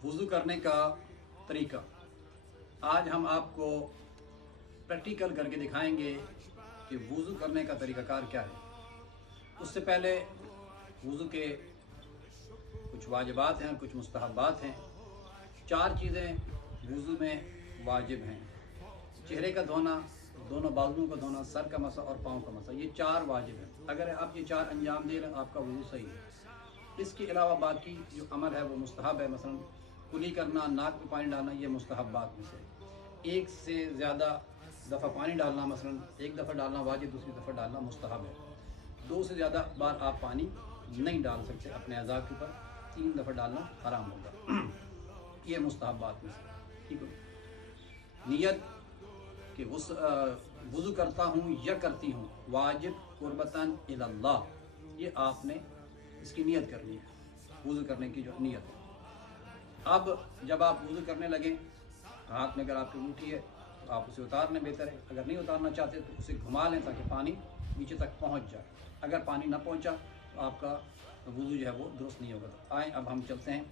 वुज़ू करने का तरीका आज हम आपको प्रैक्टिकल करके दिखाएंगे कि वुज़ू करने का तरीक़ाकार क्या है। उससे पहले वुज़ू के कुछ वाजिबात हैं और कुछ मुस्तहब्बात हैं। 4 चीज़ें वुज़ू में वाजिब हैं। चेहरे का धोना, दोनों बाजुओं का धोना, सर का मसा और पाँव का मसा, ये 4 वाजिब हैं। अगर आप ये 4 अंजाम दे रहे हैं आपका वुज़ू सही है। इसके अलावा बाकी जो अमल है वो मुस्तहब है। मसलन कुली करना, नाक में पानी डालना, ये मुस्तहबात में से। एक से ज़्यादा दफ़ा पानी डालना, मसलन एक दफ़ा डालना वाजिब, दूसरी दफ़ा डालना मुस्तहब है। 2 से ज़्यादा बार आप पानी नहीं डाल सकते अपने अज़ा के ऊपर। 3 दफ़ा डालना हराम होगा। ये मुस्तहबात में से। ठीक है। नियत कि वुज़ू करता हूँ या करती हूँ वाजिब कुर्बतन इल्लल्लाह, ये आपने इसकी नियत करनी है, वुज़ू करने की जो नियत है। अब जब आप वुज़ू करने लगें, हाथ में अगर आपकी अंगूठी है तो आप उसे उतारने बेहतर है। अगर नहीं उतारना चाहते तो उसे घुमा लें ताकि पानी नीचे तक पहुंच जाए। अगर पानी ना पहुंचा तो आपका वुज़ू जो है वो दुरुस्त नहीं होगा। तो आए अब हम चलते हैं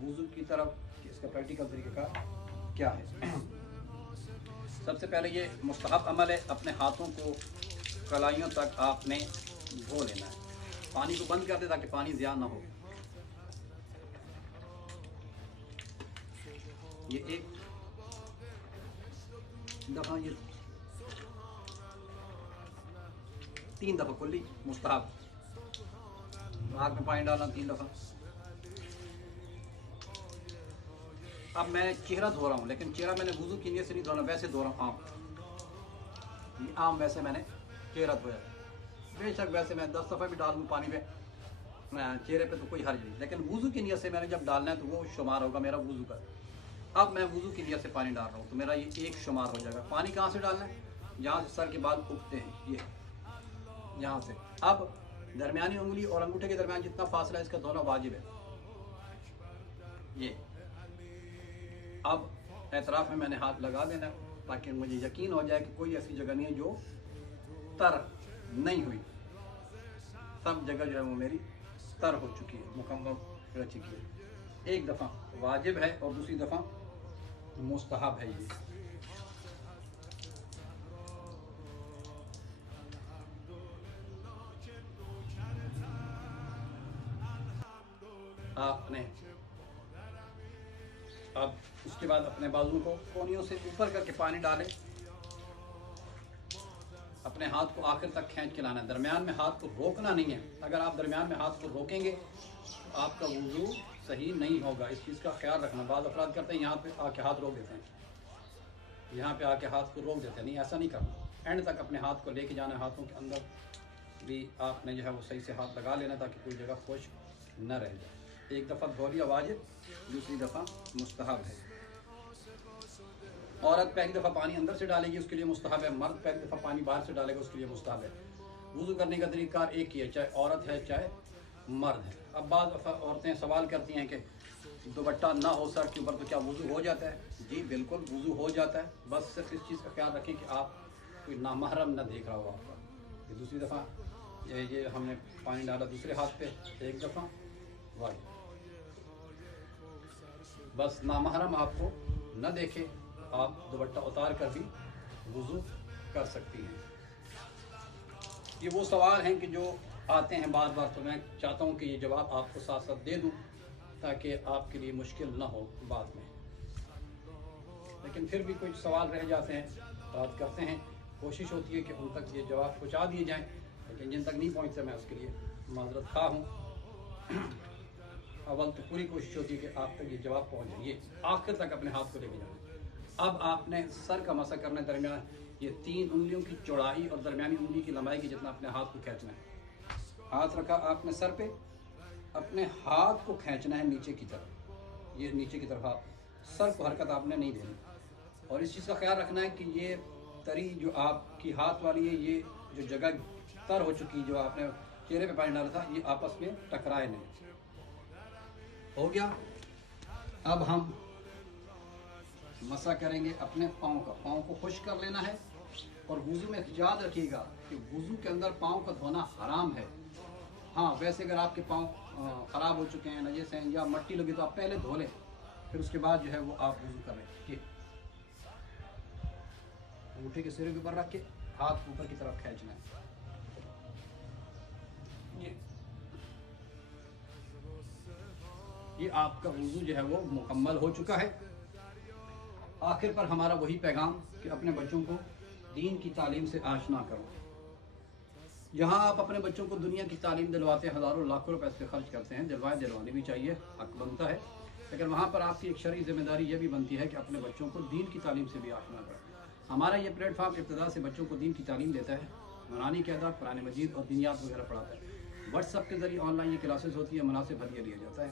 वुज़ू की तरफ कि इसका प्रैक्टिकल तरीके का क्या है। सबसे पहले ये मुस्तहब अमल है, अपने हाथों को कलाइयों तक आपने धो लेना है। पानी को बंद कर दे ताकि पानी ज़िया ना हो। ये एक दफ़ा, ये 3 दफ़ा कुल्ली मुस्तहब। नाक में पानी डालना 3 दफ़ा। अब मैं चेहरा धो रहा हूँ, लेकिन चेहरा मैंने वुज़ू की नियत से नहीं धोना, वैसे धो रहा हूँ। आम वैसे मैंने चेहरा धोया। बेशक वैसे मैं 10 दफ़ा भी डाल दूँ पानी पे चेहरे पे तो कोई हर्ज नहीं, लेकिन वुज़ू की नियत से मैंने जब डालना है तो वो शुमार होगा मेरा वुज़ू का। अब मैं वुज़ू की नियत से पानी डाल रहा हूँ तो मेरा ये एक शुमार हो जाएगा। पानी कहाँ से डालना है? जहाँ से सर के बाल उगते हैं, ये यहाँ से। अब दरमियानी उंगली और अंगूठे के दरमियान जितना फासला है इसका धोना वाजिब है। ये अब एतराफ़ में मैंने हाथ लगा देना ताकि मुझे यकीन हो जाए कि कोई ऐसी जगह नहीं है जो तर नहीं हुई। सब जगह जो है वो मेरी तर हो चुकी है, मुकम्मल रह चुकी है। एक दफ़ा वाजिब है और दूसरी दफ़ा मुस्तहब है। ये आपने अब उसके बाद अपने बाजू को कोनियों से ऊपर करके पानी डालें। अपने हाथ को आखिर तक खींच के लाना है, दरमियान में हाथ को रोकना नहीं है। अगर आप दरमियान में हाथ को रोकेंगे तो आपका वुज़ू सही नहीं होगा। इस चीज़ का ख्याल रखना। बाद अफराद करते हैं यहाँ पे आके हाथ रोक देते हैं, यहाँ पे आके हाथ को रोक देते हैं। नहीं, ऐसा नहीं करना। एंड तक अपने हाथ को लेके जाना है। हाथों के अंदर भी आपने जो है वो सही से हाथ लगा लेना ताकि कोई जगह खुश्क न रह जाए। एक दफ़ा धो लिया वाजिब, दूसरी दफ़ा मुस्तहब है। औरत पहली दफ़ा पानी अंदर से डालेगी, उसके लिए मुस्तहब है। मर्द पहली दफ़ा पानी बाहर से डालेगा, उसके लिए मुस्तहब है। वुज़ू करने का तरीका एक ही है, चाहे औरत है चाहे मर्द है। अब बाद दफ़ा औरतें सवाल करती हैं कि दुपट्टा ना हो सर के ऊपर तो क्या वुज़ू हो जाता है? जी बिल्कुल वुज़ू हो जाता है। बस सिर्फ इस चीज़ का ख्याल रखें कि आप कोई नामहरम ना देख रहा हो आपका। ये दूसरी दफ़ा ये हमने पानी डाला दूसरे हाथ पे, एक दफ़ा वाह। बस नामहरम आपको न देखे, आप दुपट्टा उतार कर भी वुज़ू कर सकती हैं। ये वो सवाल हैं कि जो आते हैं बार बार, तो मैं चाहता हूँ कि ये जवाब आपको साथ साथ दे दूँ ताकि आपके लिए मुश्किल ना हो बाद में। लेकिन फिर भी कुछ सवाल रह जाते हैं, बात करते हैं, कोशिश होती है कि उन तक ये जवाब पहुँचा दिए जाएँ, लेकिन जिन तक नहीं पहुँचते मैं उसके लिए माज़रत खा हूँ। अव्वल तो पूरी कोशिश होती है कि आप तक ये जवाब पहुँच जाए। ये आखिर तक अपने हाथ को लेके जाना। अब आपने सर का मसा करना है। दरमियान ये 3 उंगलियों की चौड़ाई और दरमियानी उंगली की लंबाई की जितना अपने हाथ को खींचना है। हाथ रखा आपने सर पे, अपने हाथ को खींचना है नीचे की तरफ। ये नीचे की तरफ आप सर को हरकत आपने नहीं देनी। और इस चीज़ का ख्याल रखना है कि ये तरी जो आपकी हाथ वाली है, ये जो जगह तर हो चुकी, जो आपने चेहरे पे पानी डाला था, ये आपस में टकराए नहीं। हो गया। अब हम मसा करेंगे अपने पाँव का। पाँव को खुश्क कर लेना है। और वुज़ू में याद रखिएगा कि वुज़ू के अंदर पाँव का धोना हराम है। हाँ, वैसे अगर आपके पाँव ख़राब हो चुके हैं, नजस हैं या मट्टी लगी तो आप पहले धो लें, پھر اس کے بعد جو ہے وہ آپ وضو کر رہے ہیں، یہ انگوٹھے کے سرے کے اوپر رکھ کے ہاتھ اوپر کی طرف کھینچنا ہے، یہ آپ کا وضو جو ہے وہ مکمل ہو چکا ہے۔ آخر پر ہمارا وہی پیغام کہ اپنے بچوں کو دین کی تعلیم سے آشنا کرو۔ جہاں آپ اپنے بچوں کو دنیا کی تعلیم دلواتے ہیں، ہزاروں لاکھوں روپے اس پہ خرچ کرتے ہیں، دلوانی بھی چاہیے، حق بنتا ہے، لیکن وہاں پر آپ کی ایک شرعی ذمہ داری یہ بھی بنتی ہے کہ اپنے بچوں کو دین کی تعلیم سے بھی آشنا کریں۔ ہمارا یہ پلیٹ فارم ابتدا سے بچوں کو دین کی تعلیم دیتا ہے، نورانی قاعدہ، قرآن مجید اور دینیات وغیرہ پڑھاتا ہے۔ واٹس ایپ کے ذریعے آن لائن یہ کلاسز ہوتی ہے، مناسب ہدیہ لیا جاتا ہے۔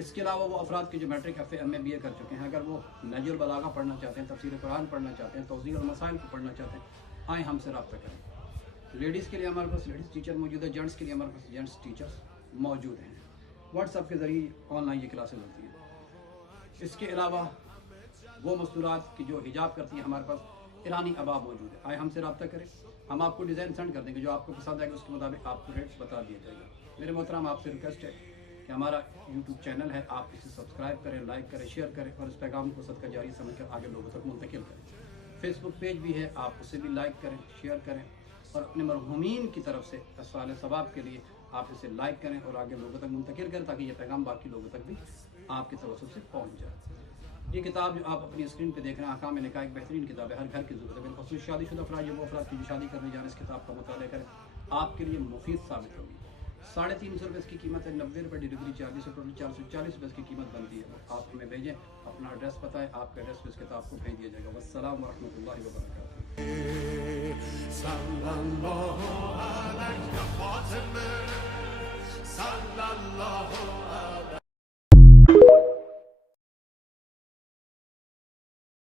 اس کے علاوہ وہ افراد کے جو matric F A M A B A کر چکے ہیں، اگر وہ نہج البلاغہ پڑھنا چاہتے ہیں، تفسیر قرآن پڑھنا چاہتے ہیں، توضیح المسائل کو پڑھنا چاہتے ہیں، آئیں ہم سے رابطہ کریں۔ لیڈیز کے لیے ہمارے پاس لیڈیز ٹیچر موجود ہے، جینٹس کے لیے ہمارے پاس جینٹس ٹیچرس موجود ہیں۔ واٹس ایپ کے ذریعے آن لائن یہ کلاسز ہوتی ہیں۔ اس کے علاوہ وہ مستورات کی جو حجاب کرتی ہیں، ہمارے پاس ایرانی اباب موجود ہے، آئیں ہم سے رابطہ کریں، ہم آپ کو ڈیزائن سینڈ کر دیں گے، جو آپ کو پسند آئے گا اس کے مطابق آپ کو ریٹ بتا دیا جائے گا۔ میرے محترم آپ سے ریکویسٹ ہے کہ ہمارا یوٹیوب چینل ہے، آپ اسے سبسکرائب کریں، لائک کریں، شیئر کریں اور اس پیغام کو صدقہ جاری سمجھ کر آگے لوگوں تک منتقل کریں۔ فیس بک پیج بھی ہے، آپ اسے بھی لائک کریں، شیئر کریں اور اپنے مرحومین کی طرف سے اصحاب ثواب کے لیے آپ اسے لائک کریں اور آگے لوگوں تک منتقل کریں تاکہ یہ پیغام باقی لوگوں تک بھی آپ کی توسط سے پہنچ جائے۔ یہ کتاب جو آپ اپنی اسکرین پہ دیکھ رہے ہیں، احکام نکاح، ایک بہترین کتاب ہے، ہر گھر کی ضرورت ہے، بالخصوص شادی شدہ افراد، وہ افراد کی جو شادی کرنے جا رہے ہیں، اس کتاب کا مطالعہ کریں، آپ کے لیے مفید ثابت ہوگی۔ 350 روپے اس کی قیمت ہے، 90 روپے ڈلیوری چارجز سے ٹوٹل 440 روپے اس کی قیمت بنتی ہے۔ آپ ہمیں بھیجیں، اپنا ایڈریس بتائیں، آپ کے ایڈریس پہ اس کتاب کو بھیج دیا جائے گا۔ والسلام ورحمۃ اللہ وبرکاتہ۔ صلی اللہ علیہ